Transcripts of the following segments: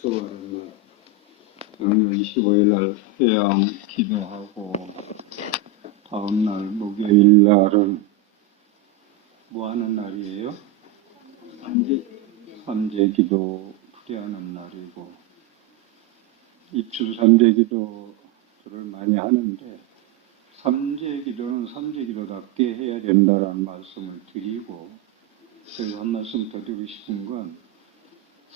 수고하는 날 25일 날 회양 기도하고 다음 날 목요일 날은 뭐 하는 날이에요? 삼재 기도 풀이하는 날이고 입출 삼재 기도를 많이 하는데 삼재 기도는 삼재 기도답게 해야 된다라는 말씀을 드리고 그래서 한 말씀 더 드리고 싶은 건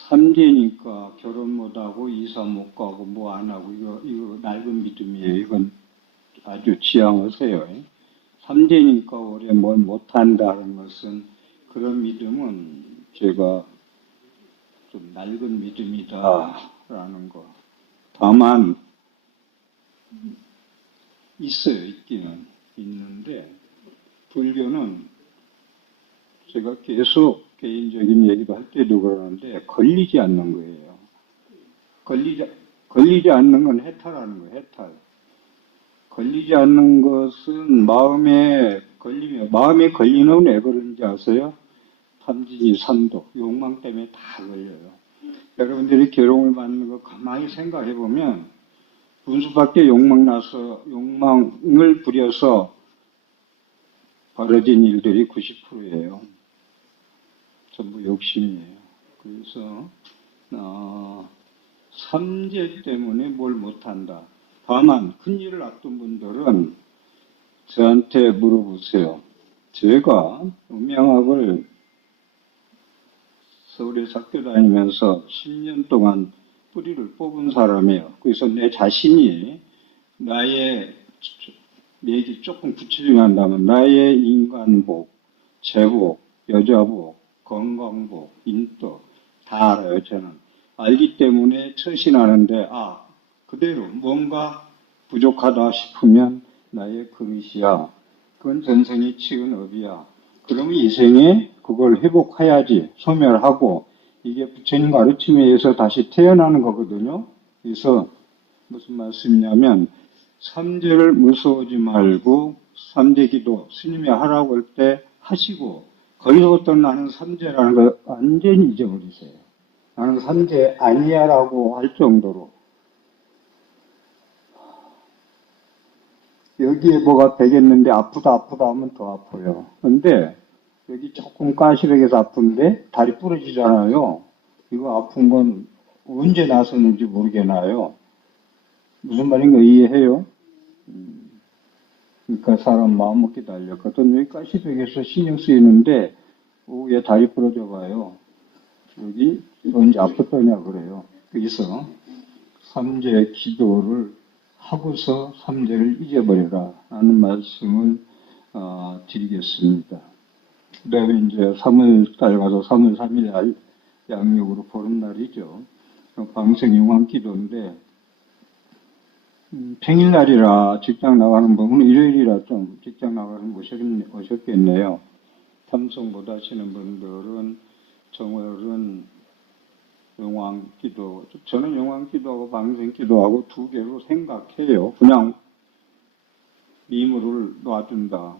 삼재니까 결혼 못하고 이사 못 가고 뭐 안 하고 이거 낡은 믿음이에요. 이건 아주 지양하세요. 삼재니까 올해 뭘 못한다는 것은 그런 믿음은 제가 좀 낡은 믿음이다라는 거. 다만 있어요. 있기는 있는데 불교는 제가 계속 개인적인 얘기도 할 때도 그러는데 걸리지 않는 거예요. 걸리지 않는 건 해탈하는 거예요. 해탈. 걸리지 않는 것은 마음에 걸리는 왜 그런지 아세요? 탐진이 산독, 욕망 때문에 다 걸려요. 여러분들이 괴로움을 받는 거 가만히 생각해 보면 분수밖에 욕망을 부려서 벌어진 일들이 90%예요. 전부 욕심이에요. 그래서 삼재 때문에 뭘 못한다. 다만 큰 일을 앞둔 분들은 저한테 물어보세요. 제가 음양학을 서울에서 학교 다니면서 10년 동안 뿌리를 뽑은 사람이에요. 그래서 내 자신이 나의 얘기 조금 구체적으로 한다면 나의 인간복, 제복, 여자복, 건강복, 인덕 다 알아요. 저는 알기 때문에 처신하는데 그대로 뭔가 부족하다 싶으면 나의 그릇이야. 그건 전생에 치은 업이야. 그러면 이 생에 그걸 회복해야지 소멸하고 이게 부처님 가르침에 의해서 다시 태어나는 거거든요. 그래서 무슨 말씀이냐면 삼재를 무서워하지 말고 삼재기도 스님이 하라고 할 때 하시고 거기서부터 나는 삼재라는 걸 완전히 잊어버리세요. 나는 삼재 아니야라고 할 정도로 여기에 뭐가 되겠는데 아프다 하면 더 아파요. 근데 여기 조금 까시백에서 아픈데 다리 부러지잖아요. 이거 아픈 건 언제 나섰는지 모르겠나요. 무슨 말인가 이해해요? 그러니까 사람 마음 먹기 달렸거든. 여기 까시백에서 신경 쓰이는데 왜 다리 부러져 봐요. 여기 언제 아팠더냐 그래요. 그래서 삼재 기도를 하고서 삼재를 잊어버려라 라는 말씀을 드리겠습니다. 그 다음에 이제 3월달 가서 3월 3일 날 양력으로 보름날이죠. 방생용왕 기도인데 평일날이라 직장 나가는 분은 일요일이라 좀 직장 나가는 분 오셨겠네요. 참석 못 하시는 분들은 정월은 용왕기도, 저는 용왕기도하고 방생기도하고 두 개로 생각해요. 그냥 미물을 놔둔다.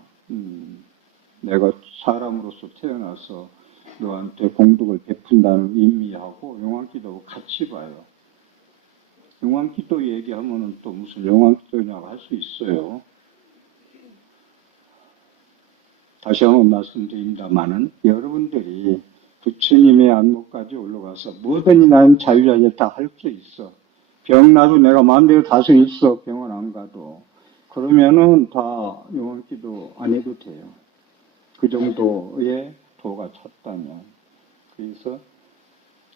내가 사람으로서 태어나서 너한테 공덕을 베푼다는 의미하고 용왕기도하고 같이 봐요. 용왕기도 얘기하면은 또 무슨 용왕기도냐고 할 수 있어요. 다시 한번 말씀드립니다만은 여러분들이 부처님의 안목까지 올라가서 뭐든지 나는 자유자재 다 할 수 있어. 병 나도 내가 마음대로 다 할 수 있어. 병원 안 가도. 그러면은 다 용왕기도 안 해도 돼요. 그 정도의 도가 찼다면. 그래서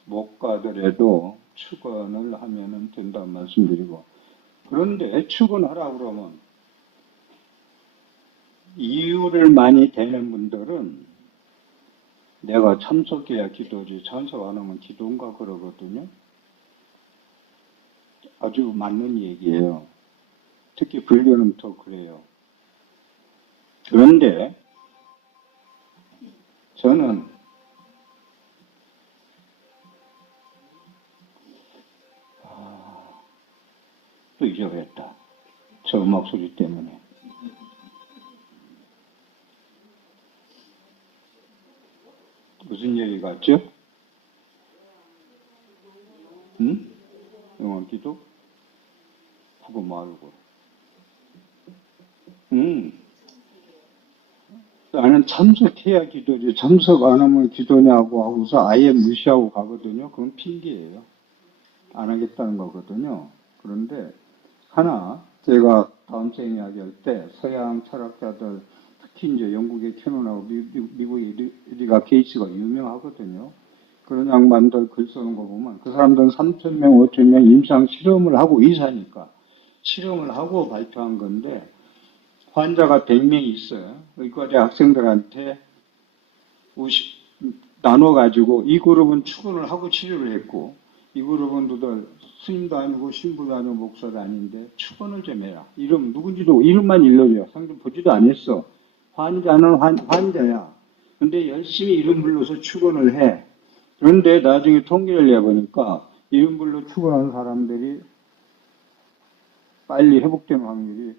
못 가더라도 축원을 하면은 된다는 말씀드리고. 그런데 축원하라고 그러면 이유를 많이 대는 분들은 내가 참석해야 기도지 참석 안 하면 기도인가 그러거든요. 아주 맞는 얘기예요. 특히 불교는 더 그래요. 그런데 저는 또 잊어버렸다. 저 음악 소리 때문에. 무슨 얘기 같죠? 응? 영원 기도? 그거 말고. 응. 나는 참석해야 기도지. 참석 안 하면 기도냐고 하고서 아예 무시하고 가거든요. 그건 핑계예요. 안 하겠다는 거거든요. 그런데 하나, 제가 다음 주에 이야기할 때 서양 철학자들, 특히 이제 영국의 캐논하고 미국의 리가 게이츠가 유명하거든요. 그런 양반들 글 쓰는 거 보면 그 사람들은 3,000명, 5,000명 임상 실험을 하고 의사니까 실험을 하고 발표한 건데 환자가 100명이 있어요. 의과대 학생들한테 50, 나눠가지고 이 그룹은 출근을 하고 치료를 했고 이 그룹은 누들 스님도 아니고 신부도 아니고 목사도 아닌데 출근을 좀 해라. 이름 누군지도 이름만 일러줘. 상대 보지도 않았어. 환자는 환자야. 근데 열심히 이름 불러서 출근을 해. 그런데 나중에 통계를 내보니까 이름 불러 출근하는 사람들이 빨리 회복되는 확률이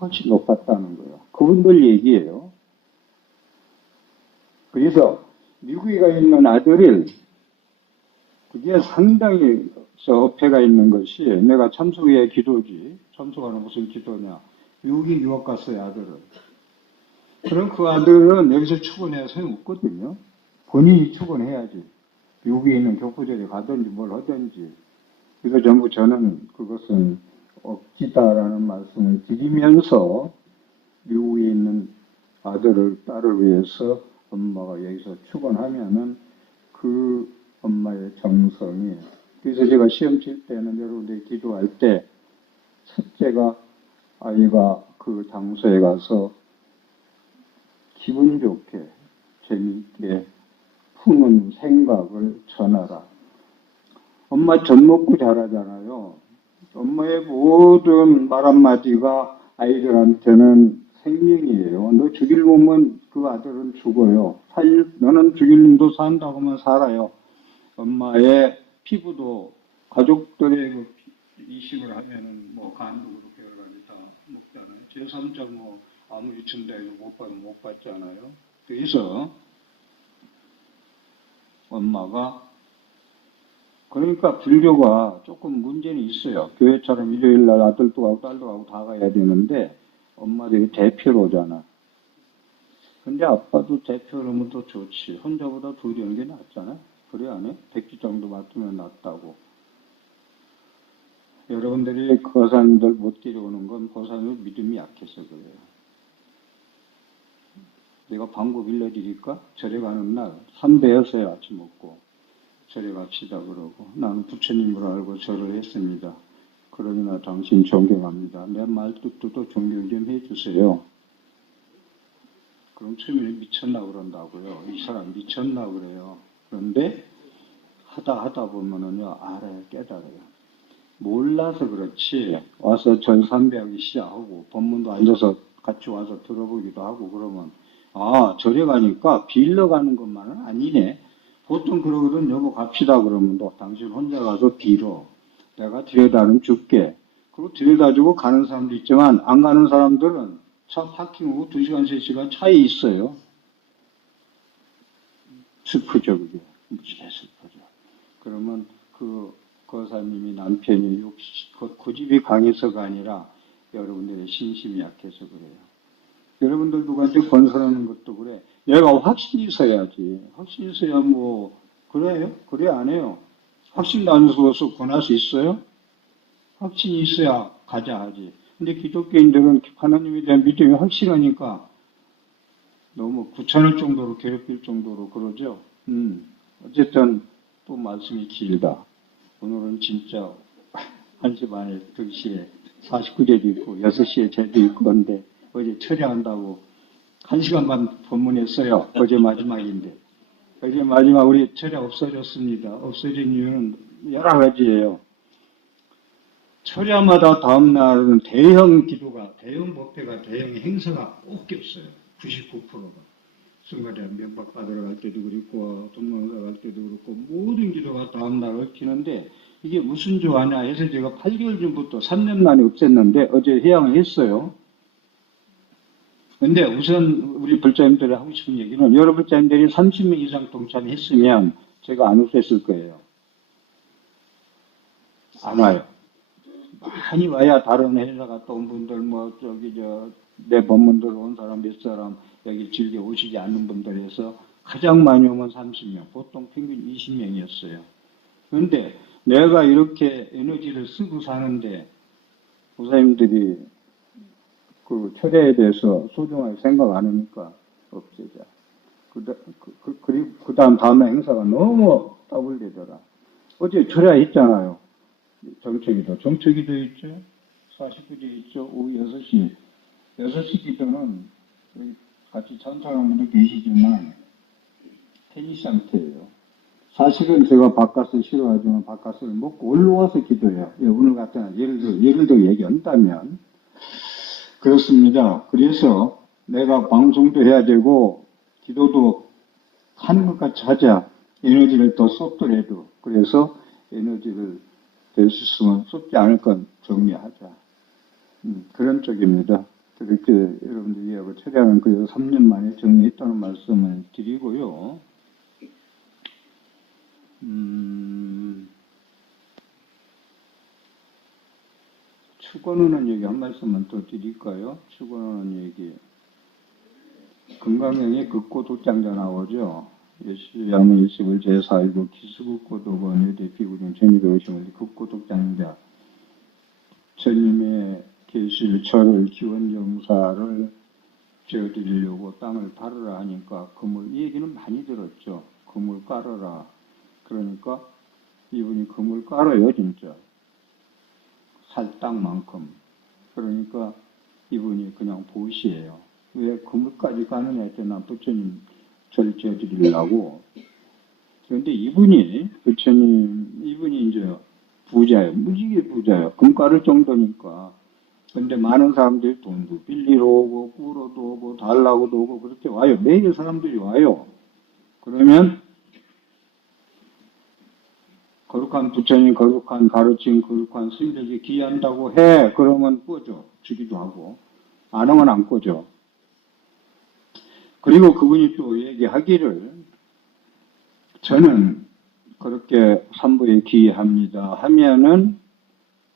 훨씬 높았다는 거예요. 그분들 얘기예요. 그래서 미국에 가 있는 아들을 그게 상당히 어폐가 있는 것이 내가 참석해야 기도지. 참석하는 무슨 기도냐. 미국에 유학 갔어요, 아들은. 그럼 그 아들은 여기서 출근해야 소용없거든요. 본인이 출근해야지. 미국에 있는 교포절에 가든지 뭘 하든지. 그래서 전부 저는 그것은 없기다라는 말씀을 드리면서 미국에 있는 아들을, 딸을 위해서 엄마가 여기서 출근하면은 그 엄마의 정성이, 그래서 제가 시험 칠 때는 여러분들이 기도할 때 첫째가 아이가 그 장소에 가서 기분 좋게 재미있게 푸는 생각을 전하라. 엄마 젖 먹고 자라잖아요. 엄마의 모든 말 한마디가 아이들한테는 생명이에요. 너 죽일 놈은 그 아들은 죽어요. 너는 죽일 놈도 산다고 하면 살아요. 엄마의 피부도 가족들의 그 이식을 하면은 뭐 간도 그렇게 여러 가지 다 먹잖아요. 제3자 뭐 아무 유천대에도 못 받으면 못 받잖아요. 그래서 엄마가 그러니까 불교가 조금 문제는 있어요. 교회처럼 일요일 날 아들도 가고 딸도 가고 다 가야 되는데 엄마들이 대표로 오잖아. 근데 아빠도 대표로 오면 더 좋지. 혼자보다 둘이 오는 게 낫잖아. 그래 안 해? 100주 정도 맡으면 낫다고. 여러분들이 거산들 못 데려오는 건 거산의 믿음이 약해서 그래요. 내가 방법 일러드릴까? 절에 가는 날 3배였어요. 아침 먹고. 절에 갑시다 그러고 나는 부처님으로 알고 절을 했습니다. 그러나 당신 존경합니다. 내 말뜻도 존경 좀 해주세요. 그럼 처음에 미쳤나 그런다고요. 이 사람 미쳤나 그래요. 그런데 하다 보면은요 알아요. 깨달아요. 몰라서 그렇지 와서 절 삼배하기 시작하고 법문도 앉아서 같이 와서 들어보기도 하고 그러면 아 절에 가니까 빌러 가는 것만은 아니네. 보통 그러거든. 여보 갑시다 그러면 너 당신 혼자 가서 빌어. 내가 데려다는 줄게. 그리고 데려다주고 가는 사람도 있지만 안 가는 사람들은 차 파킹하고 2시간 3시간 차에 있어요. 슬프죠 그게. 무지개 슬프죠. 그러면 그 거사님이 남편이 고집이 강해서가 아니라 여러분들의 신심이 약해서 그래요. 여러분들 누구한테 건설하는 것도 그래. 내가 확신이 있어야지. 확신이 있어야 뭐 그래요? 그래 안 해요? 확신도 안 있어서 권할 수 있어요? 확신이 있어야 가자 하지. 근데 기독교인들은 하나님에 대한 믿음이 확실하니까 너무 구차할 정도로 괴롭힐 정도로 그러죠. 어쨌든 또 말씀이 길다. 오늘은 진짜 1시 반에 2시에 49제도 있고 6시에 제도 있고 근데 어제 처리한다고 1시간 반 법문했어요. 어제 마지막인데. 어제 마지막 우리 처리 없어졌습니다. 없어진 이유는 여러 가지예요. 철야마다 다음날은 대형 기도가, 대형 법회가, 대형 행사가 꼭 겹어요. 99%가. 승가대 면박 받으러 갈 때도 그렇고, 동명사 갈 때도 그렇고, 모든 기도가 다음날 얽히는데, 이게 무슨 조하냐 해서 제가 8개월 전부터 3년 만에 없앴는데, 어제 회양을 했어요. 근데 우선 우리 불자님들이 하고 싶은 얘기는, 여러 불자님들이 30명 이상 동참했으면 제가 안 없앴을 거예요. 안 와요. 많이 와야 다른 행사 갔다 온 분들, 내 법문들 온 사람 몇 사람, 여기 즐겨 오시지 않는 분들에서 가장 많이 오면 30명, 보통 평균 20명이었어요. 그런데 내가 이렇게 에너지를 쓰고 사는데, 보사님들이 그 철야에 대해서 소중하게 생각 안 하니까 없애자. 그리고 다음에 행사가 너무 더블되더라. 어제 철야 있잖아요. 정책기도 있죠. 49제 있죠. 오후 6시. 6시 기도는 같이 찬송하는 분도 계시지만 폐기 상태예요. 사실은 제가 바깥을 싫어하지만 바깥을 먹고 올라와서 기도해요. 오늘 같은 날 예를 들어 얘기한다면 그렇습니다. 그래서 내가 방송도 해야 되고 기도도 하는 것 같이 하자. 에너지를 더 쏟더라도 그래서 에너지를 될 수 있으면 쏟지 않을 건 정리하자. 그런 쪽입니다. 그렇게 여러분들이 이해하고 철야는 그래서 3년 만에 정리했다는 말씀을 드리고요. 축원하는 얘기 한 말씀만 더 드릴까요? 축원하는 얘기. 금강경에 극고독장자 나오죠. 예시야문 20을 제4일국 기수극고독원 여대 비구중 1250을 극고독장자. 주님의 계실 철을 기원정사를 지어드리려고 땅을 팔으라 하니까 금을, 이 얘기는 많이 들었죠. 금을 깔아라. 그러니까 이분이 금을 깔아요, 진짜. 살 땅만큼. 그러니까 이분이 그냥 보시예요. 왜 금을까지 까느냐 했더니 부처님 절 지어드리려고. 그런데 이분이 이제 부자예요. 무지개 부자예요. 금 깔을 정도니까. 근데 많은 사람들이 돈도 빌리러 오고, 꾸러도 오고, 달라고도 오고, 그렇게 와요. 매일 사람들이 와요. 그러면, 거룩한 부처님, 거룩한 가르침, 거룩한 스님들에게 기한다고 해. 그러면 꺼져. 주기도 하고. 안 하면 안 꺼져. 그리고 그분이 또 얘기하기를, 저는 그렇게 삼부에 기합니다 하면은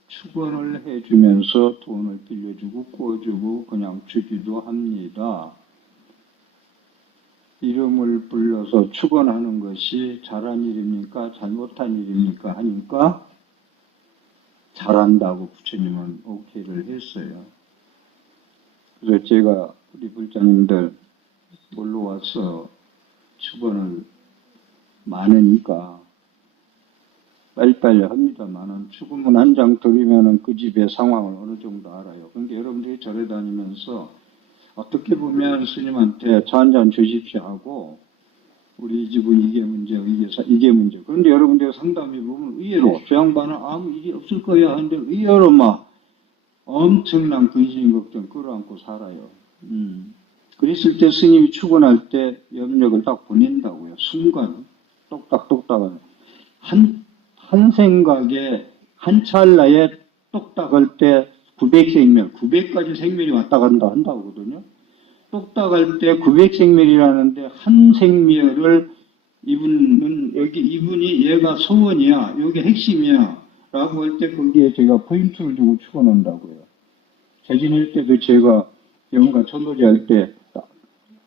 축원을 해주면서 돈을 빌려주고 구워주고 그냥 주기도 합니다. 이름을 불러서 축원하는 것이 잘한 일입니까? 잘못한 일입니까? 하니까 잘한다고 부처님은 오케이를 했어요. 그래서 제가 우리 불자님들 놀러 와서 축원을 많으니까 빨리빨리 합니다만은 축구문 한 장 드리면은 그 집의 상황을 어느 정도 알아요. 그런데 여러분들이 절에 다니면서 어떻게 보면 스님한테 차 한 잔 주십시오 하고 우리 집은 이게 문제, 이게 문제. 그런데 여러분들 상담해 보면 의외로 저 양반은 아무 일이 없을 거야 하는데 의외로 막 엄청난 근심 걱정 끌어안고 살아요. 그랬을 때 스님이 축원할 때 염력을 딱 보낸다고요. 순간 똑딱똑딱 한 생각에 한 찰나에 똑딱할 때 900생멸, 900가지 생멸이 왔다 간다 한다고 하거든요. 똑딱할 때 900생멸이라는데 한 생멸을 이분이 얘가 소원이야, 이게 핵심이야 라고 할 때 거기에 제가 포인트를 주고 축원한다고요. 재진일 때도 제가 영가 천도제 할 때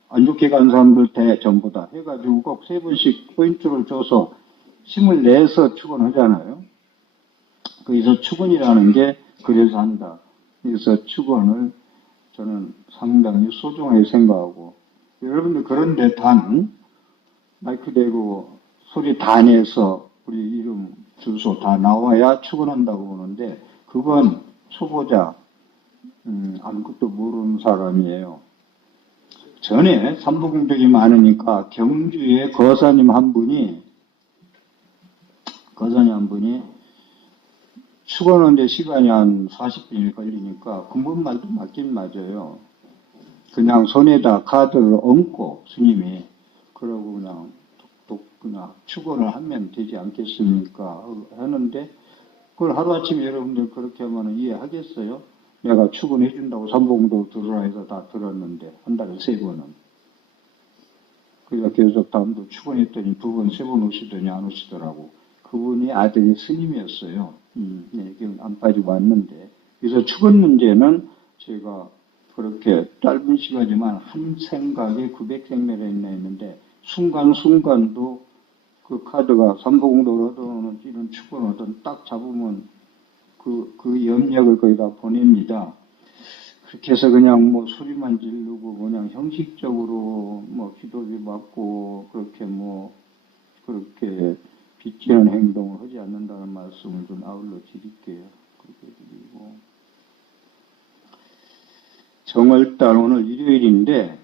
안 좋게 간 사람들 전부 다 해가지고 꼭 3번씩 포인트를 줘서 힘을 내서 축원하잖아요. 거기서 축원이라는 게 그래서 한다. 그래서 축원을 저는 상당히 소중하게 생각하고 여러분들 그런데 마이크 대고 소리 다 내서 우리 이름 주소 다 나와야 축원한다고 보는데 그건 초보자 아무것도 모르는 사람이에요. 전에 삼부공덕이 많으니까 경주에 거사님 한 분이 축원하는데 시간이 한 40분이 걸리니까 근본 말도 맞긴 맞아요. 그냥 손에다 카드를 얹고 스님이 그러고 그냥 축원을 하면 되지 않겠습니까? 하는데 그걸 하루아침에 여러분들 그렇게 하면 이해하겠어요? 내가 축원해준다고 삼봉도 들으라 해서 다 들었는데 한 달에 3번은. 그러니까 계속 다음도 축원했더니 2번, 3번 오시더니 안 오시더라고. 그분이 아들이 스님이었어요. 네, 지금 안 빠지고 왔는데. 그래서 축원 문제는 제가 그렇게 짧은 시간이지만 한 생각에 900생매를 했는데, 순간순간도 그 카드가 삼보공도를 하든 이런 축구를 하든 딱 잡으면 그 염력을 거기다 보냅니다. 그렇게 해서 그냥 뭐 소리만 지르고 그냥 형식적으로 뭐 기도기 받고 그렇게 비치는 행동을 하지 않는다는 말씀을 좀 아울러 드릴게요. 그렇게 드리고. 정월달 오늘 일요일인데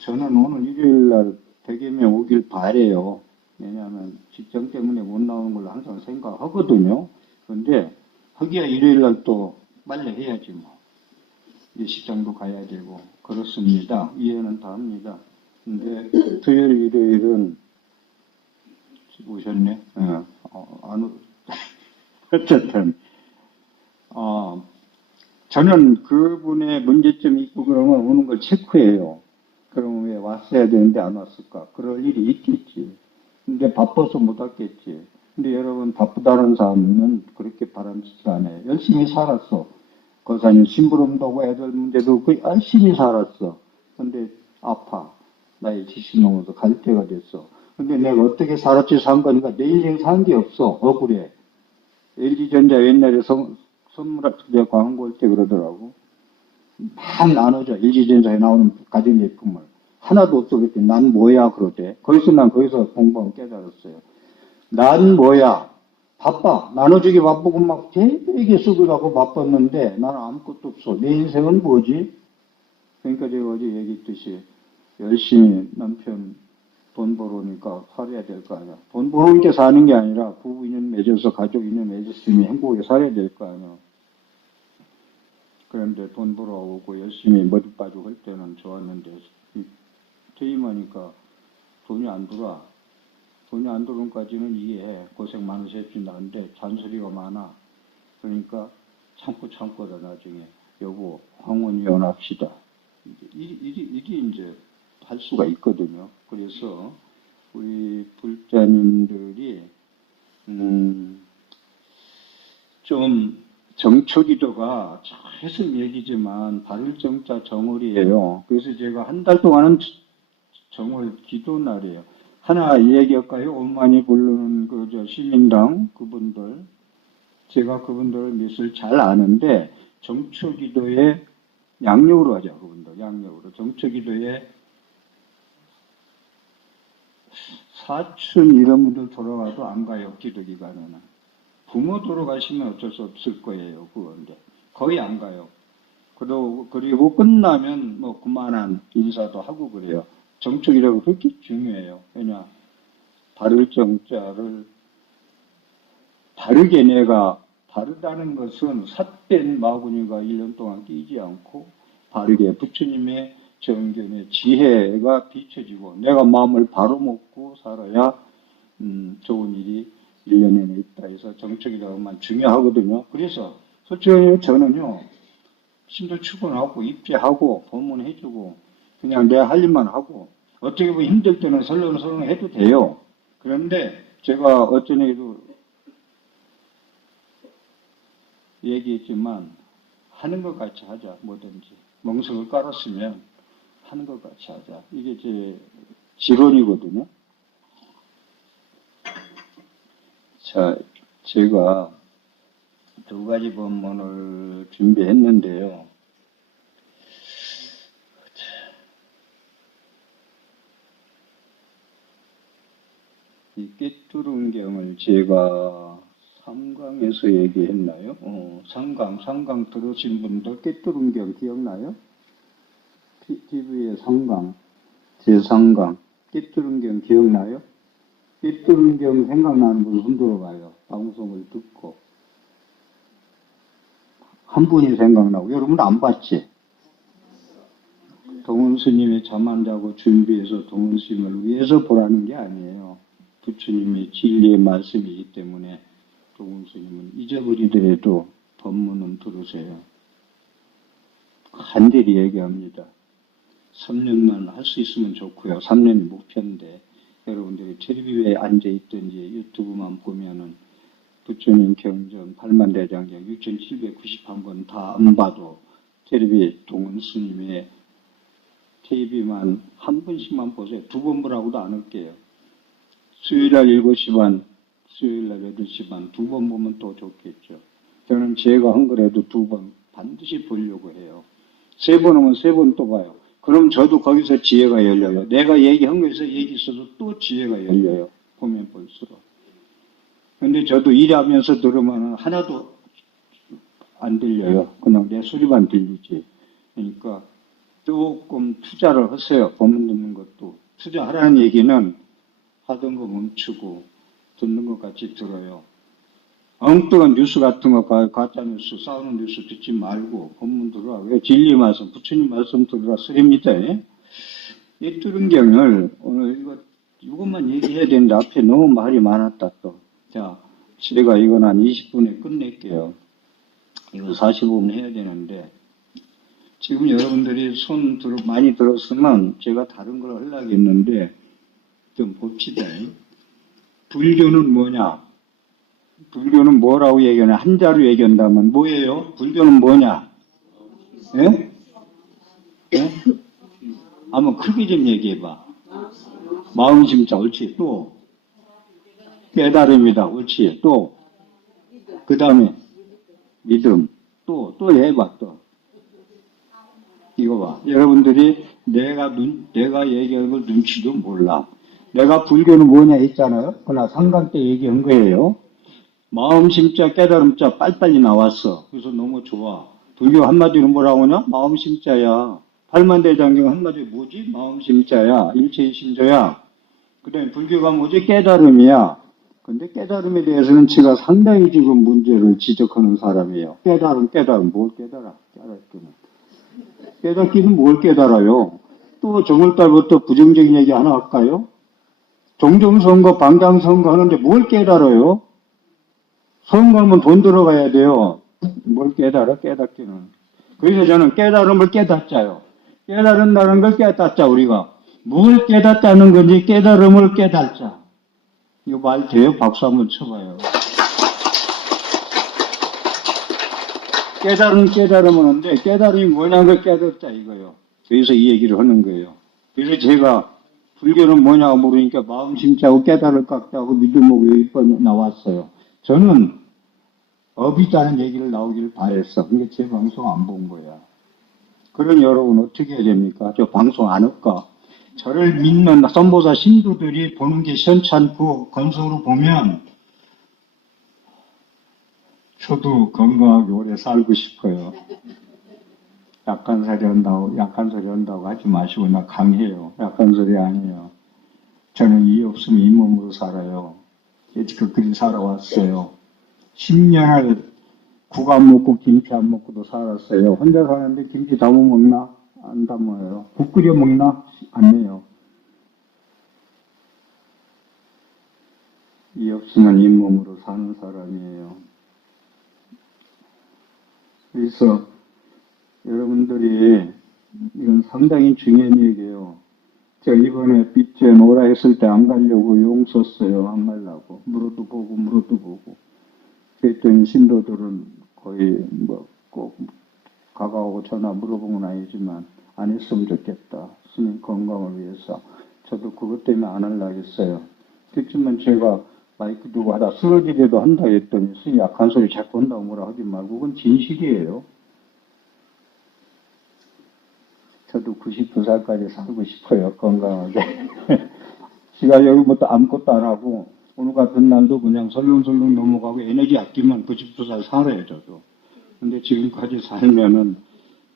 저는 오늘 일요일 날 100여명 오길 바래요. 왜냐하면 직장 때문에 못 나오는 걸로 항상 생각하거든요. 그런데 하기야 일요일 날 또 빨리 해야지 뭐. 예식장도 가야 되고 그렇습니다. 이해는 다 합니다. 근데 토요일 일요일은 오셨네. 어쨌든 저는 그분의 문제점이 있고 그러면 오는 걸 체크해요. 그러면 왜 왔어야 되는데 안 왔을까? 그럴 일이 있겠지. 근데 바빠서 못 왔겠지. 근데 여러분 바쁘다는 사람은 그렇게 바람직지 않아요. 열심히 살았어. 거사님 심부름도 하고 애들 문제도 그 열심히 살았어. 근데 아파. 나의 지식 넘어서 갈 때가 됐어. 근데 내가 어떻게 살았지 산 거니까 내 인생 산 게 없어. 억울해. LG전자 옛날에 선물 내가 광고할 때 그러더라고. 막 나눠줘. LG전자에 나오는 가전제품을. 하나도 없어. 그랬더니 난 뭐야 그러대. 거기서 공부하고 깨달았어요. 난 뭐야. 바빠. 나눠주기 바쁘고 막 되게 쓰고 바빴는데 나는 아무것도 없어. 내 인생은 뭐지? 그러니까 제가 어제 얘기했듯이 열심히 남편 돈 벌어오니까 살아야 될 거 아니야. 돈 벌어오니까 사는 게 아니라 부부 인연 맺어서 가족 인연 맺었으니 행복하게 살아야 될 거 아니야. 그런데 돈 벌어오고 열심히 머리 빠지고 할 때는 좋았는데 퇴임하니까 돈이 안 들어와. 돈이 안 들어온까지는 이해해. 고생 많으셨는데 잔소리가 많아. 그러니까 참고다 나중에 여보 황혼이 연합시다. 이게 이제 할 수가 있거든요. 그래서 우리 불자님들이 좀 정초기도가 계속 얘기지만 발일정자 정월이에요. 그래서 제가 한 달 동안은 정월 기도 날이에요. 하나 얘기할까요? 엄마니 부르는 시민당 그분들. 제가 그분들 몇을 잘 아는데, 정초기도에 양력으로 하죠, 그분들. 양력으로. 정초기도에 사촌 이런 분들 돌아가도 안 가요, 기도 기간에는. 부모 돌아가시면 어쩔 수 없을 거예요, 그건데. 거의 안 가요. 그리고 끝나면 뭐 그만한 인사도 하고 그래요. 정축이라고 그렇게 중요해요. 왜냐, 다를 정자를 다르게 내가 다르다는 것은 삿된 마구니가 1년 동안 끼지 않고 바르게 부처님의 정견의 지혜가 비춰지고 내가 마음을 바로 먹고 살아야 좋은 일이 1년에 있다 해서 정책이라고만 중요하거든요. 그래서 솔직히 저는요, 신도 출근하고 입제하고 법문해주고 그냥 내가 할 일만 하고 어떻게 보면 힘들 때는 설렁설렁 해도 돼요. 그런데 제가 어쩐에도 얘기했지만 하는 것 같이 하자. 뭐든지 멍석을 깔았으면 하는 것 같이 하자. 이게 제 지론이거든요. 자, 제가 두 가지 법문을 준비했는데요. 이 깨뚜룬경을 제가 3강에서 얘기했나요? 3강 들으신 분들 깨뚜룬경 기억나요? TV의 3강, 제3강, 깨뚜룬경 기억나요? 깨뚜룬경 생각나는 분 흔들어봐요. 방송을 듣고. 한 분이 생각나고, 여러분 안 봤지? 동원 스님이 잠 안 자고 준비해서 동원 스님을 위해서 보라는 게 아니에요. 부처님의 진리의 말씀이기 때문에 동원 스님은 잊어버리더라도 법문은 들으세요. 간절히 얘기합니다. 3년만 할 수 있으면 좋고요. 3년이 목표인데 여러분들이 텔레비에 앉아있든지 유튜브만 보면은 부처님 경전, 팔만대장경 6791권 다 안 봐도 텔레비 동은 스님의 TV만 한 번씩만 보세요. 두 번 보라고도 안 할게요. 수요일날 7시 반, 수요일날 8시 반 두 번 보면 또 좋겠죠. 저는 제가 한 거라도 두 번 반드시 보려고 해요. 세 번 하면 세 번 또 봐요. 그럼 저도 거기서 지혜가 열려요. 내가 얘기한 거에서 얘기 있어도 또 지혜가 열려요. 보면 볼수록. 근데 저도 일하면서 들으면 하나도 안 들려요. 그냥 내 소리만 들리지. 그러니까 조금 투자를 하세요. 보면 듣는 것도. 투자하라는 얘기는 하던 거 멈추고 듣는 것 같이 들어요. 엉뚱한 뉴스 같은 거, 가짜 뉴스, 싸우는 뉴스 듣지 말고 본문 들어라. 왜 진리 말씀, 부처님 말씀 들으라 쓰립니다. 이 뚜른경을 오늘 이것만 얘기해야 되는데 앞에 너무 말이 많았다 또. 자, 제가 이건 한 20분에 끝낼게요. 이거 45분 해야 되는데 지금 여러분들이 많이 들었으면 제가 다른 걸 하려고 했는데 좀 봅시다. 불교는 뭐냐? 불교는 뭐라고 얘기하냐? 한자로 얘기한다면 뭐예요? 불교는 뭐냐? 예? 예? 한번 크게 좀 얘기해봐. 마음심자, 옳지. 또 깨달음이다, 옳지. 또 그 다음에 믿음. 또 해봐. 또 이거 봐. 여러분들이 내가 얘기하는 걸 눈치도 몰라. 내가 불교는 뭐냐 했잖아요. 그러나 상간 때 얘기한 거예요. 마음심자, 깨달음자 빨리빨리 나왔어. 그래서 너무 좋아. 불교 한마디로 뭐라고 하냐? 마음심자야. 팔만대장경 한마디로 뭐지? 마음심자야. 일체이심조야. 그 다음에 불교가 뭐지? 깨달음이야. 근데 깨달음에 대해서는 제가 상당히 지금 문제를 지적하는 사람이에요. 깨달음, 뭘 깨달아? 깨닫기는 뭘 깨달아요? 또 정월달부터 부정적인 얘기 하나 할까요? 종정선거, 방당선거 하는데 뭘 깨달아요? 선거하면 돈 들어가야 돼요. 뭘 깨달아? 깨닫기는. 그래서 저는 깨달음을 깨닫자요. 깨달은다는 걸 깨닫자, 우리가. 뭘 깨닫자는 건지 깨달음을 깨닫자. 이거 말 돼요? 박수 한번 쳐봐요. 깨달음은 하는데 깨달음이 뭐냐는 걸 깨닫자 이거요. 그래서 이 얘기를 하는 거예요. 그래서 제가 불교는 뭐냐고 물으니까 마음심자고 깨달을 깎자고 믿음하고 여기 나왔어요. 저는 업이자는 얘기를 나오기를 바랬어. 근데 제 방송 안 본 거야. 그런 여러분 어떻게 해야 됩니까? 저 방송 안 할까? 저를 믿는 선보사 신도들이 보는 게 시원찮고 건성으로 보면 저도 건강하게 오래 살고 싶어요. 약한 소리 한다고 하지 마시고 나 강해요. 약한 소리 아니에요. 저는 이 없으면 잇몸으로 살아요. 그렇게 살아왔어요. 10년을 국 안 먹고 김치 안 먹고도 살았어요. 혼자 사는데 김치 담아 먹나? 안 담아요. 국 끓여 먹나? 안 해요. 이 없으면 잇몸으로 사는 사람이에요. 그래서 여러분들이 이건 상당히 중요한 얘기예요. 제가 이번에 빚제 오라 했을 때 안 가려고 용 썼어요. 안 가려고. 물어도 보고. 그랬더니 신도들은 거의 꼭 가가오고 전화 물어본 건 아니지만 안 했으면 좋겠다. 스님 건강을 위해서. 저도 그것 때문에 안 하려고 했어요. 그렇지만 제가 마이크 두고 하다 쓰러지게도 한다 했더니 스님 약한 소리 자꾸 한다고 뭐라 하지 말고 그건 진실이에요. 저도 99살까지 살고 싶어요. 건강하게. 제가 여기부터 아무것도 안 하고 오늘 같은 날도 그냥 설렁설렁 넘어가고 에너지 아끼면 99살 살아요. 저도. 근데 지금까지 살면은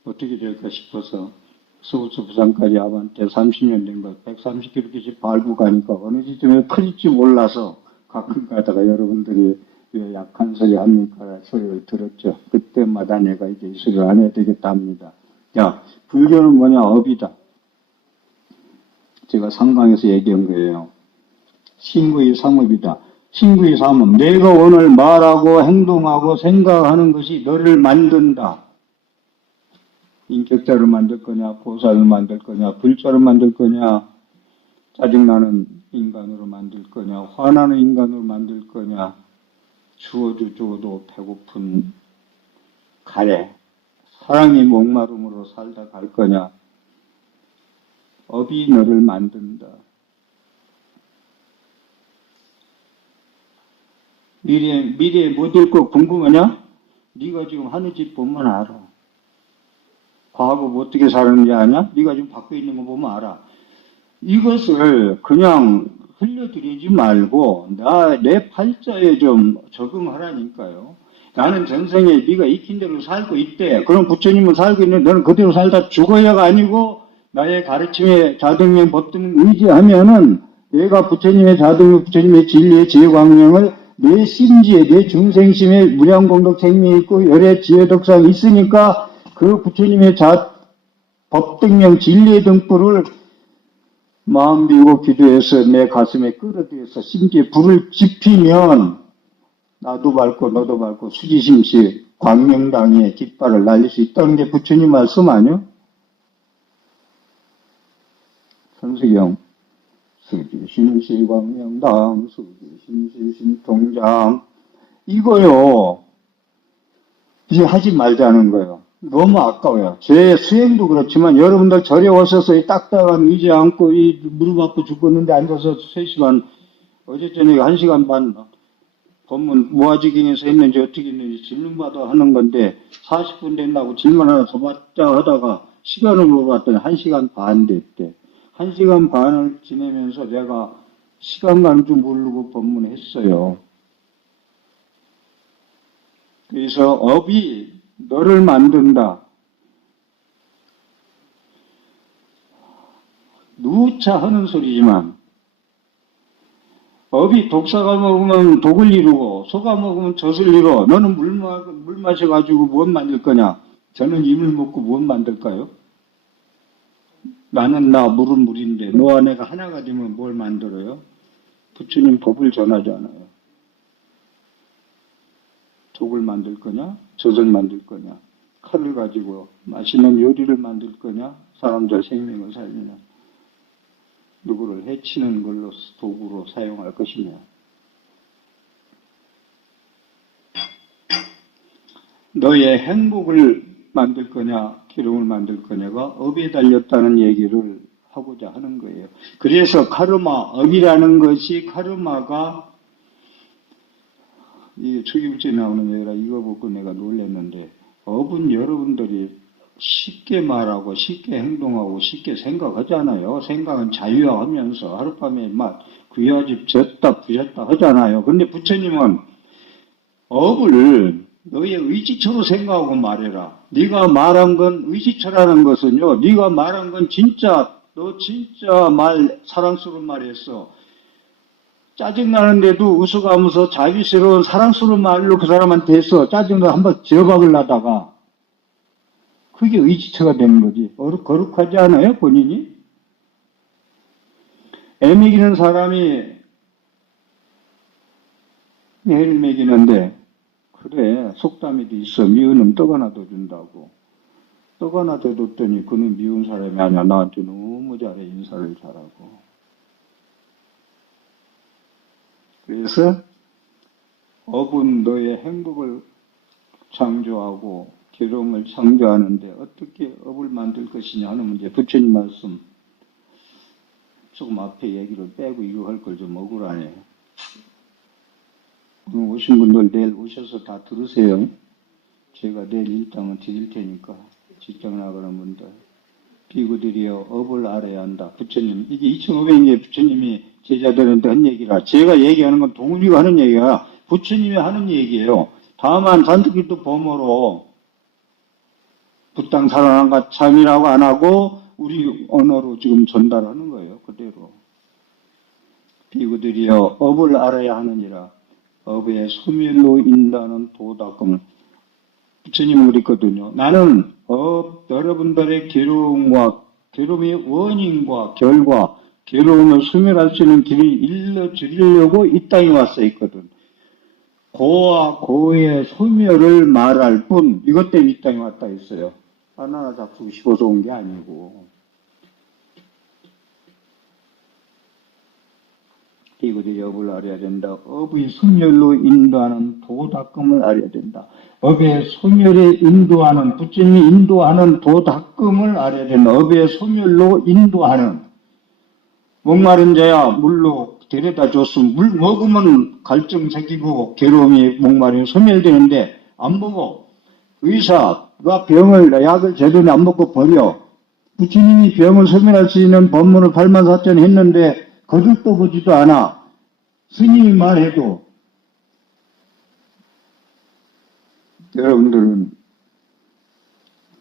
어떻게 될까 싶어서 서울서 부산까지 아반떼 30년 된 거 130km씩 밟고 가니까 어느 시점에 커질지 몰라서 가끔 가다가 여러분들이 왜 약한 소리 합니까? 소리를 들었죠. 그때마다 내가 이제 이 소리를 안 해야 되겠다 합니다. 야, 불교는 뭐냐? 업이다. 제가 상강에서 얘기한 거예요. 신구의 삼업이다. 신구의 삼업. 내가 오늘 말하고 행동하고 생각하는 것이 너를 만든다. 인격자를 만들 거냐, 보살을 만들 거냐, 불자를 만들 거냐, 짜증나는 인간으로 만들 거냐, 화나는 인간으로 만들 거냐, 주어도 배고픈 가래, 사랑이 목마름으로 살다 갈 거냐? 업이 너를 만든다. 미래에 못 읽고 궁금하냐? 네가 지금 하는 짓 보면 알아. 과거 어떻게 살았는지 아냐? 네가 지금 받고 있는 거 보면 알아. 이것을 그냥 흘려드리지 말고 내 팔자에 좀 적응하라니까요. 나는 전생에 네가 익힌 대로 살고 있대. 그럼 부처님은 살고 있는데 너는 그대로 살다 죽어야가 아니고 나의 가르침에 자등령 법등 의지하면은 내가 부처님의 자등령 부처님의 진리의 지혜광명을 내 심지에 내 중생심에 무량공덕 생명이 있고 열의 지혜덕상이 있으니까 그 부처님의 법등령 진리의 등불을 마음 비우고 기도해서 내 가슴에 끌어들여서 심지에 불을 지피면 나도 밝고 너도 밝고 수지심시 광명당의 깃발을 날릴 수 있다는 게 부처님 말씀 아니요? 선수경 수지심시 광명당 수지심시 신통장 이거요. 이제 하지 말자는 거예요. 너무 아까워요. 제 수행도 그렇지만 여러분들 절에 오셔서 이 딱딱한 의지 않고 이 무릎 아파 죽겠는데 앉아서 3시간 어제 저녁에 1시간 반 법문 무아지경에서 했는지 어떻게 했는지 질문받아 하는 건데 40분 된다고 질문 하나 더 받자 하다가 시간을 물어봤더니 1시간 반 됐대. 1시간 반을 지내면서 내가 시간 가는 줄 모르고 법문했어요. 그래서 업이 너를 만든다. 누차 하는 소리지만 업이 독사가 먹으면 독을 이루고 소가 먹으면 젖을 이루어. 너는 물 마셔가지고 무엇 만들 거냐? 저는 이물 먹고 무엇 만들까요? 나는 나, 물은 물인데 너와 내가 하나가 되면 뭘 만들어요? 부처님 법을 전하잖아요. 독을 만들 거냐? 젖을 만들 거냐? 칼을 가지고 맛있는 요리를 만들 거냐? 사람들 생명을 살리냐? 누구를 해치는 걸로 도구로 사용할 것이냐? 너의 행복을 만들 거냐? 괴로움을 만들 거냐가 업에 달렸다는 얘기를 하고자 하는 거예요. 그래서 카르마, 업이라는 것이 카르마가 이게 초기부처에 나오는 얘기라 이거 보고 내가 놀랐는데 업은 여러분들이 쉽게 말하고 쉽게 행동하고 쉽게 생각하잖아요. 생각은 자유화하면서 하룻밤에 막 귀하집 졌다 부졌다 하잖아요. 근데 부처님은 업을 너의 의지처로 생각하고 말해라. 네가 말한 건 의지처라는 것은요. 네가 말한 건 진짜 너 진짜 사랑스러운 말했어. 짜증나는데도 웃어가면서 자비스러운 사랑스러운 말로 그 사람한테 해서 짜증나 한번 지어박을 나다가 그게 의지처가 되는 거지. 거룩하지 않아요? 본인이? 애 먹이는 사람이 애를 먹이는데 그래 속담에도 있어. 미운 놈 떡 하나 더 준다고. 떡 하나 더 줬더니 그는 미운 사람이 아니야. 나한테 너무 잘해. 인사를 잘하고. 그래서 업은 너의 행복을 창조하고 괴로움을 창조하는데 어떻게 업을 만들 것이냐 하는 문제. 부처님 말씀 조금 앞에 얘기를 빼고 이거 할 걸 좀 억울하네요. 오늘 오신 분들 내일 오셔서 다 들으세요. 제가 내일 일당은 드릴 테니까 직장 나가는 분들 비구들이여 업을 알아야 한다. 부처님 이게 2500년 부처님이 제자들한테 한 얘기라. 제가 얘기하는 건 동훈이가 하는 얘기야. 부처님이 하는 얘기예요. 다만 산특기도 범어로 부땅 살아난가 참이라고 안 하고 우리 언어로 지금 전달하는 거예요. 그대로. 비구들이여 업을 알아야 하느니라. 업의 소멸로 인다는 도닦음을 부처님은 그랬거든요. 나는 여러분들의 괴로움의 원인과 결과, 괴로움을 소멸할 수 있는 길을 일러주려고 이 땅에 왔어 있거든. 고와 고의 소멸을 말할 뿐, 이것 때문에 이 땅에 왔다 있어요. 바나나 잡수고 싶어서 온 게 아니고. 비구들이 업을 알아야 된다. 업의 소멸로 인도하는 도닦음을 알아야 된다. 업의 소멸에 인도하는, 부처님이 인도하는 도닦음을 알아야 된다. 업의 소멸로 인도하는, 목마른 자야 물로 데려다 줬으면 물 먹으면 갈증 생기고 괴로움이 목마름이 소멸되는데 안 먹어. 의사가 약을 제대로 안 먹고 버려. 부처님이 병을 소멸할 수 있는 법문을 84전 했는데 거들떠 보지도 않아. 스님이 말해도. 여러분들은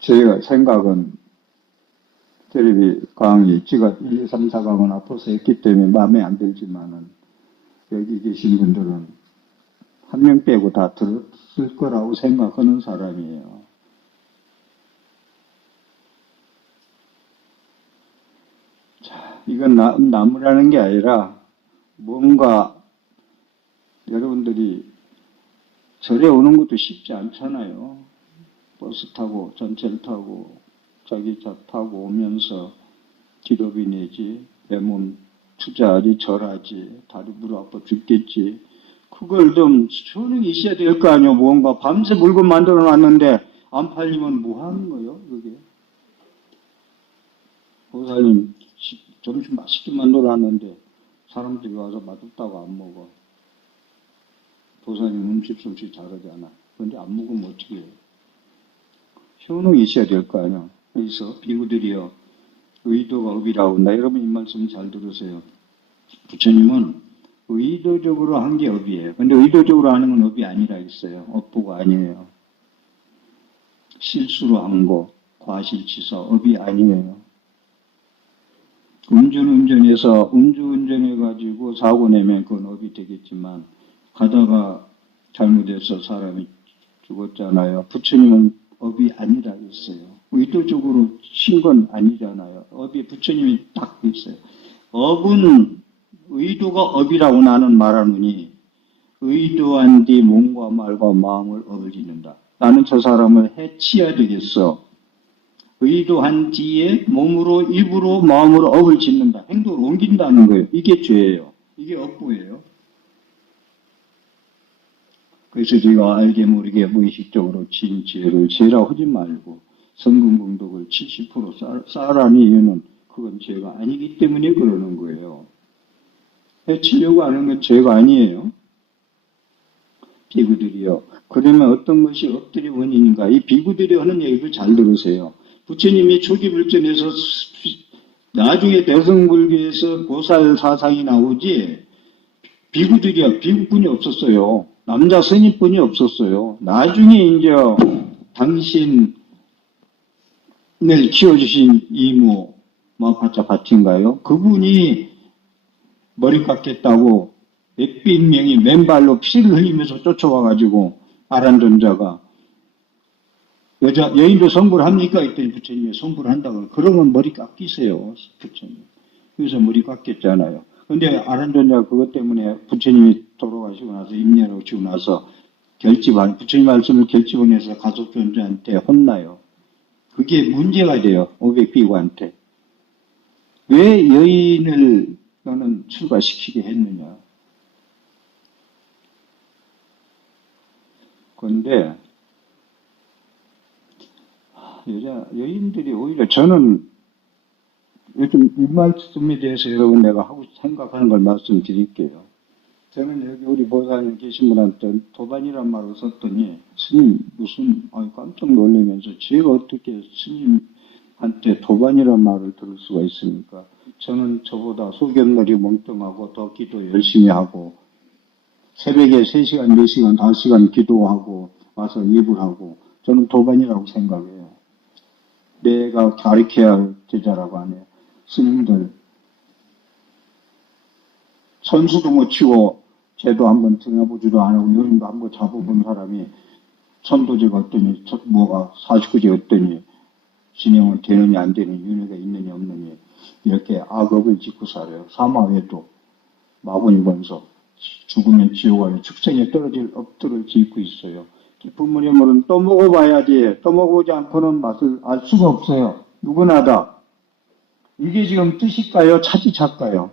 제가 생각은 텔레비 강의, 제가 1, 2, 3, 4강은 앞서서 했기 때문에 마음에 안 들지만은 여기 계신 분들은 한 명 빼고 다 들었을 거라고 생각하는 사람이에요. 자, 이건 나무라는 게 아니라 뭔가 여러분들이 절에 오는 것도 쉽지 않잖아요. 버스 타고 전철 타고 자기 차 타고 오면서 기도비 내지 내 몸 투자하지 절하지 다리 무릎 아파 죽겠지. 그걸 좀 효능이 있어야 될 거 아니에요. 뭔가 밤새 물건 만들어 놨는데 안 팔리면 뭐 하는 거예요 그게. 보살님 점심 맛있게 만들어 놨는데 사람들이 와서 맛없다고 안 먹어. 보살님 음식 솜씨 잘하잖아. 그런데 안 먹으면 어떻게 해요. 효능이 있어야 될 거 아니야. 그래서 비구들이여 의도가 업이라고 한다. 여러분 이 말씀 잘 들으세요. 부처님은 의도적으로 한 게 업이에요. 근데 의도적으로 하는 건 업이 아니라 했어요. 업보가 아니에요. 실수로 한 거, 과실치사, 업이 아니에요. 운전해서 음주운전해가지고 사고 내면 그건 업이 되겠지만 가다가 잘못해서 사람이 죽었잖아요. 부처님은 업이 아니라 했어요. 의도적으로 친 건 아니잖아요. 업이 부처님이 딱 있어요. 업은 의도가 업이라고 나는 말하노니 의도한 뒤 몸과 말과 마음을 업을 짓는다. 나는 저 사람을 해치어야 되겠어. 의도한 뒤에 몸으로 입으로 마음으로 업을 짓는다. 행동을 옮긴다는 거예요. 이게 죄예요. 이게 업보예요. 그래서 제가 알게 모르게 무의식적으로 진 죄를 죄라고 하지 말고 성금공덕을 70% 쌓으라는 이유는 그건 죄가 아니기 때문에 그러는 거예요. 해치려고 하는 건 죄가 아니에요. 비구들이요. 그러면 어떤 것이 업들의 원인인가? 이 비구들이 하는 얘기도 잘 들으세요. 부처님이 초기 불전에서 나중에 대승불교에서 보살 사상이 나오지 비구들이요. 비구뿐이 없었어요. 남자 스님뿐이 없었어요. 나중에 이제 당신을 키워주신 이모 마파차 파티인가요? 그분이 머리 깎겠다고 몇백 명이 맨발로 피를 흘리면서 쫓아와가지고 아란존자가 여인도 성불 합니까? 했더니 부처님이 성불 한다고. 그러면 머리 깎이세요. 부처님. 그래서 머리 깎였잖아요. 근데 아란존자가 그것 때문에 부처님이 돌아가시고 나서 임례라고 치고 나서 부처님 말씀을 결집원해서 가속존자한테 혼나요. 그게 문제가 돼요. 500비구한테. 왜 여인을 너는 출가시키게 했느냐. 그런데 여인들이 오히려 저는 요즘 이 말씀에 대해서 여러분 내가 하고 생각하는 걸 말씀드릴게요. 저는 여기 우리 보살님 계신 분한테 도반이란 말을 썼더니 스님 무슨 깜짝 놀라면서 제가 어떻게 스님한테 도반이란 말을 들을 수가 있습니까? 저는 저보다 소견머리 멍뚱하고 더 기도 열심히 하고 새벽에 3시간, 4시간, 5시간 기도하고 와서 일을 하고 저는 도반이라고 생각해요. 내가 가르쳐야 할 제자라고 하네요. 스님들 선수도 못 치고 쟤도 한번 등해보지도 안 하고 요즘도 한번 잡아본 사람이 천도제가 어떠니 뭐가 49제 어떠니 진행은 되느냐 안 되느냐 윤회가 있느냐 없느냐 이렇게 악업을 짓고 살아요. 사마외도 마분이면서 죽으면 지옥 안에 축생에 떨어질 업들을 짓고 있어요. 깊은 물의 물은 또 먹어봐야지 또 먹어보지 않고는 맛을 알 수가 없어요. 누구나 다. 이게 지금 뜻일까요? 차지차일까요?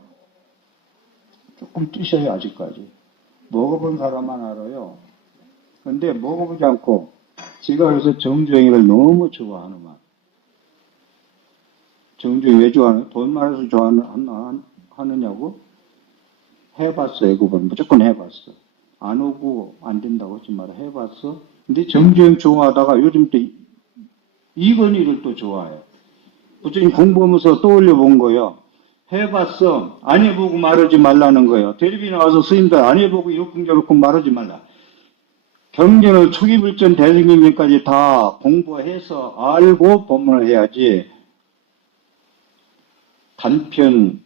조금 뜨셔요, 아직까지. 먹어본 사람만 알아요. 근데 먹어보지 않고, 제가 그래서 정주행이를 너무 좋아하는만. 정주행 왜 좋아하는? 돈 많아서 하느냐고? 해봤어요, 그건. 무조건 해봤어. 안 오고 안 된다고 하지 마라. 해봤어. 근데 정주행 좋아하다가 요즘 또 이건희를 또 좋아해요. 부처님 공부하면서 떠올려 본 거예요. 해봤어. 안 해보고 말하지 말라는 거예요. 텔레비 나와서 스님들 안 해보고 이렇고 저렇고 말하지 말라. 경전을 초기불전 대승님까지 다 공부해서 알고 법문을 해야지. 단편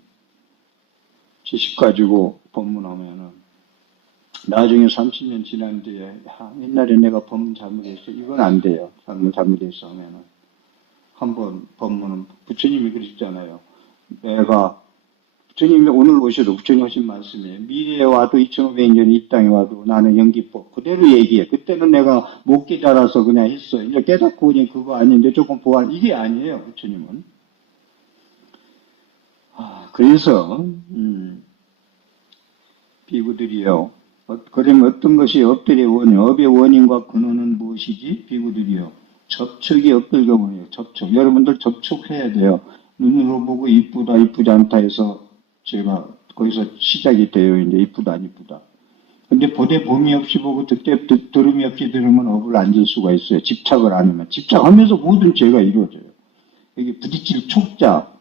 지식 가지고 법문하면은 나중에 30년 지난 뒤에 옛날에 내가 법문 잘못했어. 이건 안 돼요. 잘못했어 하면은 한번 법문은 부처님이 그러셨잖아요. 내가 부처님이 오늘 오셔도 부처님 하신 말씀이에요. 미래에 와도 2500년 이 땅에 와도 나는 연기법 그대로 얘기해. 그때는 내가 못 깨달아서 그냥 했어. 이제 깨닫고 보니 그거 아닌데 조금 보완 이게 아니에요. 부처님은. 그래서 비구들이요. 그러면 어떤 것이 업들의 원인, 업의 원인과 근원은 무엇이지? 비구들이요. 접촉이 업들 경우에요. 접촉. 여러분들 접촉해야 돼요. 눈으로 보고 이쁘다, 이쁘지 않다 해서 제가 거기서 시작이 돼요. 이제 이쁘다, 안 이쁘다. 근데 보대 봄이 없이 보고 들음이 없이 들으면 업을 안 질 수가 있어요. 집착을 안 하면. 집착하면서 모든 죄가 이루어져요. 여기 부딪힐 촉자.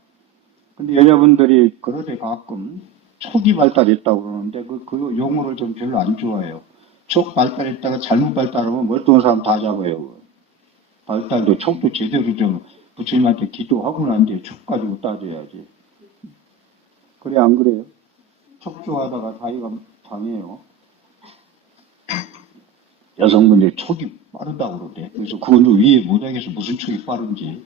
근데 여자분들이 그러대 가끔 촉이 발달했다고 그러는데 그 용어를 좀 별로 안 좋아해요. 촉 발달했다가 잘못 발달하면 멀뚱한 사람 다 잡아요. 발달도 촉도 제대로 좀 부처님한테 기도하고 난 뒤에 촉 가지고 따져야지. 그래 안 그래요? 촉 좋아하다가 자기가 당해요. 여성분들이 촉이 빠르다고 그러대. 그래서 그건 위에 못하겠어. 무슨 촉이 빠른지.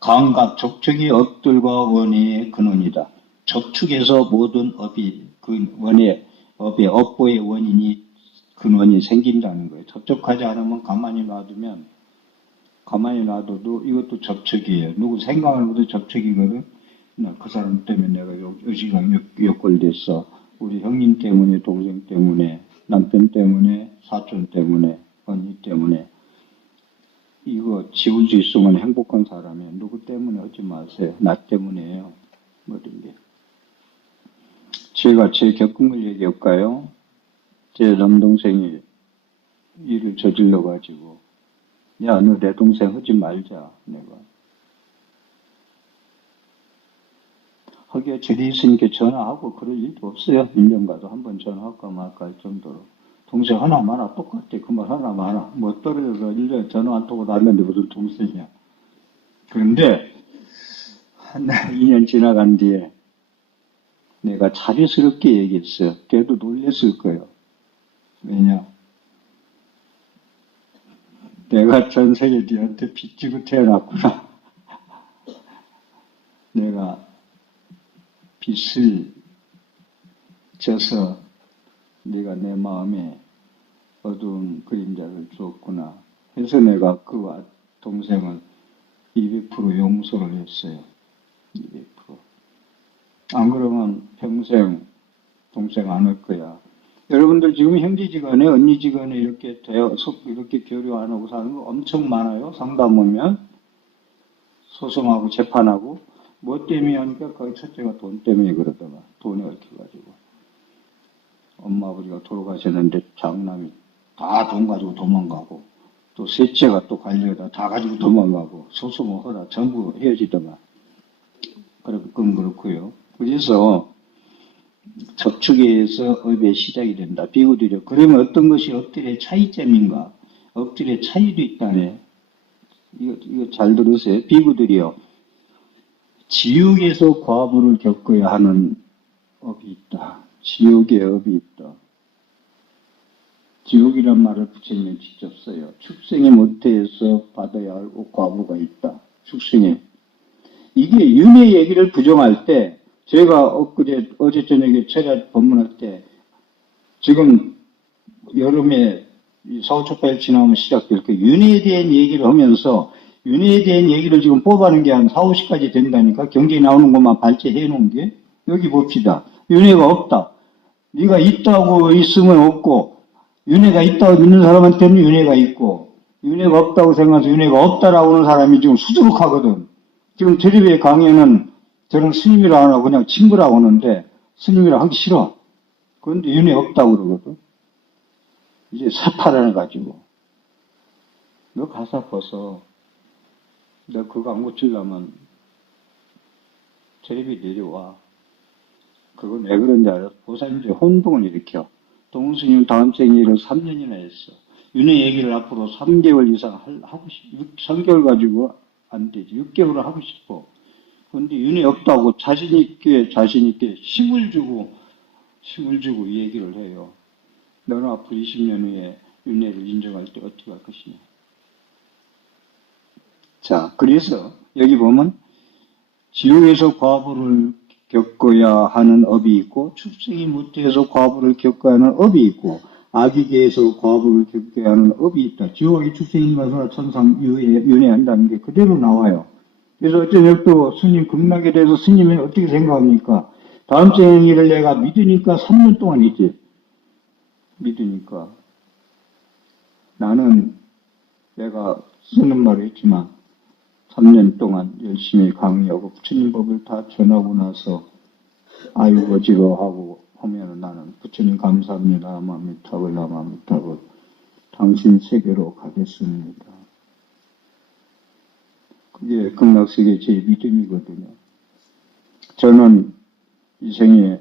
감각, 접촉이 업들과 원의 근원이다. 접촉에서 모든 업이 그 원의 업의 업보의 원인이 근원이 생긴다는 거예요. 접촉하지 않으면 가만히 놔둬도 이것도 접촉이에요. 누구 생각을 못해도 접촉이거든. 그 사람 때문에 내가 의지가 역골됐어. 우리 형님 때문에, 동생 때문에, 남편 때문에, 사촌 때문에, 언니 때문에. 이거 지울 수 있으면 행복한 사람이에요. 누구 때문에 하지 마세요. 나 때문에요. 모든 게. 제가 제 겪은 걸 얘기할까요? 제 남동생이 일을 저질러가지고 야, 너 내 동생 하지 말자. 내가. 하기에 저리 있으니까 전화하고 그럴 일도 없어요. 1년 가도 한 번 전화할까 말까 할 정도로. 동생 하나 많아 똑같아. 그 말 하나 많아. 뭐 떨어져서 1년 전화 안 통고 났는데 무슨 동생이야. 그런데 한 2년 지나간 뒤에 내가 자비스럽게 얘기했어요. 걔도 놀랬을 거예요. 왜냐? 내가 전생에 니한테 빚지고 태어났구나. 내가 빚을 져서 네가 내 마음에 어두운 그림자를 주었구나. 해서 내가 그와 동생을 200% 용서를 했어요. 200%. 안 그러면 평생 동생 안 할 거야. 여러분들 지금 형제지간에 언니지간에 이렇게 이렇게 교류 안 하고 사는 거 엄청 많아요. 상담 오면 소송하고 재판하고 뭐 때문에 하니까 거의 첫째가 돈 때문에 그러더만. 돈에 얽혀가지고. 엄마 아버지가 돌아가셨는데 장남이 다 돈 가지고 도망가고 또 셋째가 또 관리하다 다 가지고 도망가고 소송을 하다 전부 헤어지더만. 그건 그렇고요. 그래서 접촉에 의해서 업의 시작이 된다. 비구들이요. 그러면 어떤 것이 업들의 차이점인가? 업들의 차이도 있다네. 이거 잘 들으세요. 비구들이요. 지옥에서 과부를 겪어야 하는 업이 있다. 지옥의 업이 있다. 지옥이란 말을 부처님은 직접 써요. 축생의 모태에서 받아야 할 과부가 있다. 축생에. 이게 윤회 얘기를 부정할 때 제가 어제 저녁에 철야 법문할 때 지금 여름에 4, 5, 6일 지나면 시작될 그 윤회에 대한 얘기를 하면서 윤회에 대한 얘기를 지금 뽑아낸 게 한 4, 50까지 된다니까 경기에 나오는 것만 발제해 놓은 게 여기 봅시다. 윤회가 없다. 네가 있다고 있으면 없고, 윤회가 있다고 믿는 사람한테는 윤회가 있고, 윤회가 없다고 생각해서 윤회가 없다라고 하는 사람이 지금 수두룩하거든. 지금 대립의 강의는 저는 스님이라고 안 하고 그냥 친구라고 하는데, 스님이라고 하기 싫어. 그런데 윤회 없다고 그러거든. 이제 사탈해가지고. 너 가사 벗어. 너 그거 안 고치려면 대립이 내려와. 그건 왜 그런지 알아? 보살님들이 혼동을 일으켜. 동스님 다음 생에 일을 3년이나 했어. 윤회 얘기를 앞으로 3개월 이상 하고 싶어. 3개월 가지고 안 되지. 6개월을 하고 싶어. 그런데 윤회 없다고 자신있게 힘을 주고 이 얘기를 해요. 너는 앞으로 20년 후에 윤회를 인정할 때 어떻게 할 것이냐. 자, 그래서 여기 보면 지옥에서 과보를 겪어야 하는 업이 있고 축생이 무태에서 과보를 겪어야 하는 업이 있고 아기계에서 과보를 겪어야 하는 업이 있다. 지옥이 축생이 가서 천상 윤회한다는 게 그대로 나와요. 그래서 어쩌면 또 스님 극락에 대해서 스님이 어떻게 생각합니까? 다음 생일을 내가 믿으니까 3년 동안 있지. 믿으니까 나는 내가 쓰는 말을 했지만 3년 동안 열심히 강의하고 부처님 법을 다 전하고 나서 아이고 지러하고 하면은 나는 부처님 감사합니다. 아마미타불 아마미타불 당신 세계로 가겠습니다. 그게 극락세계 제 믿음이거든요. 저는 이 생에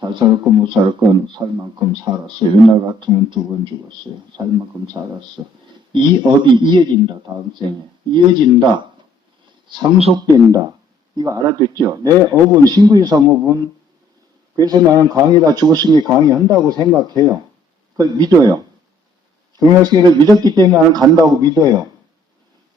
잘 살 건 못 살 건 살 만큼 살았어요. 옛날 같으면 2번 죽었어요. 살 만큼 살았어. 이 업이 이어진다. 다음 생에. 이어진다. 상속된다. 이거 알아듣죠? 내 업은 신구이삼업은 그래서 나는 강의다 죽었으니 강의한다고 생각해요. 그걸 믿어요. 극락세계를 믿었기 때문에 나는 간다고 믿어요.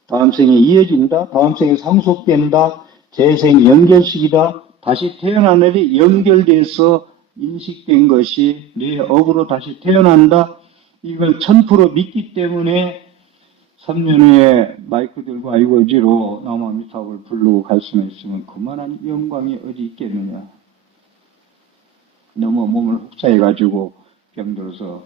다음 생에 이어진다. 다음 생에 상속된다. 재생 연결식이다. 다시 태어나는 연결돼서 인식된 것이 내 업으로 다시 태어난다. 이걸 1000% 믿기 때문에 3년 후에 마이크 들고 아이고지로 남아미탑을 부르고 갈 수는 있으면 그만한 영광이 어디 있겠느냐. 너무 몸을 흡사해가지고 병들어서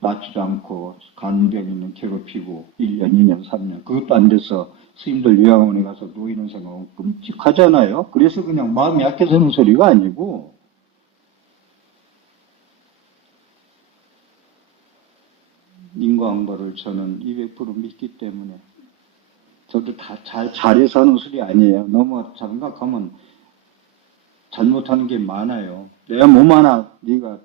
낫지도 않고 간병 있는 괴롭히고 1년, 2년, 3년 그것도 안 돼서 스님들 요양원에 가서 놓이는 생각은 끔찍하잖아요. 그래서 그냥 마음이 약해서 하는 소리가 아니고 인과응보를 저는 200% 믿기 때문에 저도 다 잘해서 하는 소리 아니에요. 너무 생각하면 잘못하는 게 많아요. 내가 몸 하나 네가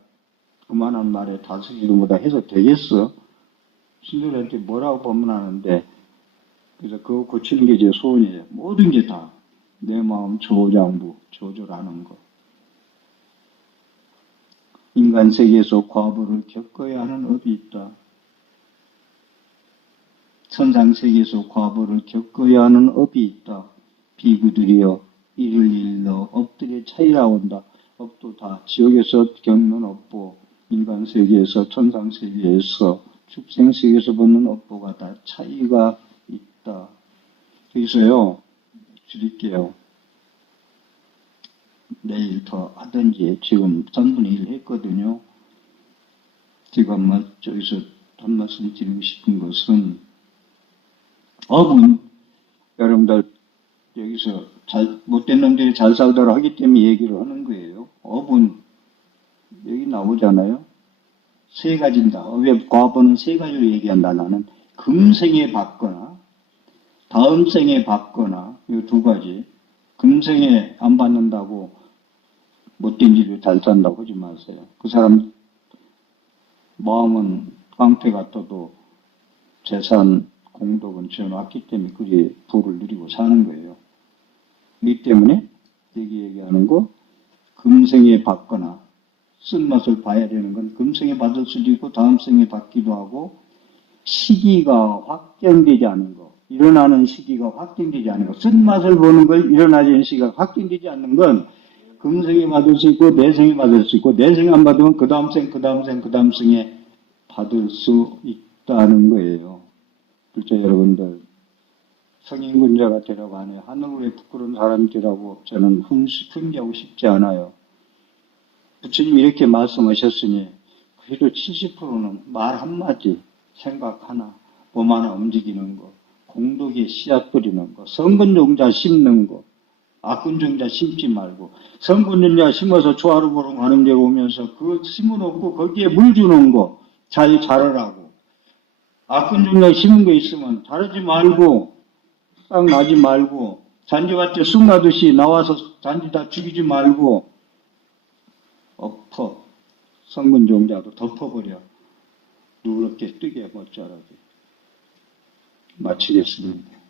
그만한 말에 다스리기보다 해서 되겠어? 신들한테 뭐라고 법문하는데 그래서 그거 고치는 게 제 소원이에요. 모든 게 다 내 마음 조장부 조절하는 거. 인간 세계에서 과보를 겪어야 하는 업이 있다. 천상 세계에서 과보를 겪어야 하는 업이 있다. 비구들이여 이를 일러 업들의 차이라 온다. 업도 다 지옥에서 겪는 업보, 인간 세계에서 천상 세계에서 축생 세계에서 보는 업보가 다 차이가 있다. 그래서요, 드릴게요. 내일 더 하든지 지금 전분의 일을 했거든요. 지금 저기서 한 말씀 드리고 싶은 것은 업은 여러분들 여기서 못된 놈들이 잘 살도록 하기 때문에 얘기를 하는 거예요. 업은 여기 나오잖아요. 세 가지입니다. 업의 과보는 세 가지로 얘기한다. 나는 금생에 받거나 다음 생에 받거나 이 두 가지. 금생에 안 받는다고 못된 일을 잘 산다고 하지 마세요. 그 사람 마음은 깡패 같아도 재산 공덕은 지어놨기 때문에 그리 부를 누리고 사는 거예요. 이 때문에 여기 얘기하는 거 금생에 받거나 쓴맛을 봐야 되는 건 금생에 받을 수도 있고 다음 생에 받기도 하고 시기가 확정되지 않은 거 일어나는 시기가 확정되지 않은 거 쓴맛을 보는 걸 일어나지 않는 시기가 확정되지 않는 건 금생에 받을 수 있고 내생에 받을 수 있고 내생에 안 받으면 그 다음 생, 그 다음 생, 그 다음 생에 받을 수 있다는 거예요. 그렇죠 여러분들. 성인군자가 되라고 하네요. 하늘에 부끄러운 사람들이라고 저는 훈계하고 싶지 않아요. 부처님이 이렇게 말씀하셨으니 그래도 70%는 말 한마디, 생각 하나, 몸 하나 움직이는 거, 공덕에 씨앗 뿌리는 거, 성근종자 심는 거, 악근종자 심지 말고, 성근종자 심어서 조화로 보러 가는 데 오면서 그 심어놓고 거기에 물 주는 거, 잘 자라라고. 악근종자 심은 거 있으면 자르지 말고, 싹 나지 말고, 잔디밭에 쑥 나듯이 나와서 잔디 다 죽이지 말고, 엎어. 성근종자도 덮어버려. 누렇게 뜨게 멋자라게. 마치겠습니다.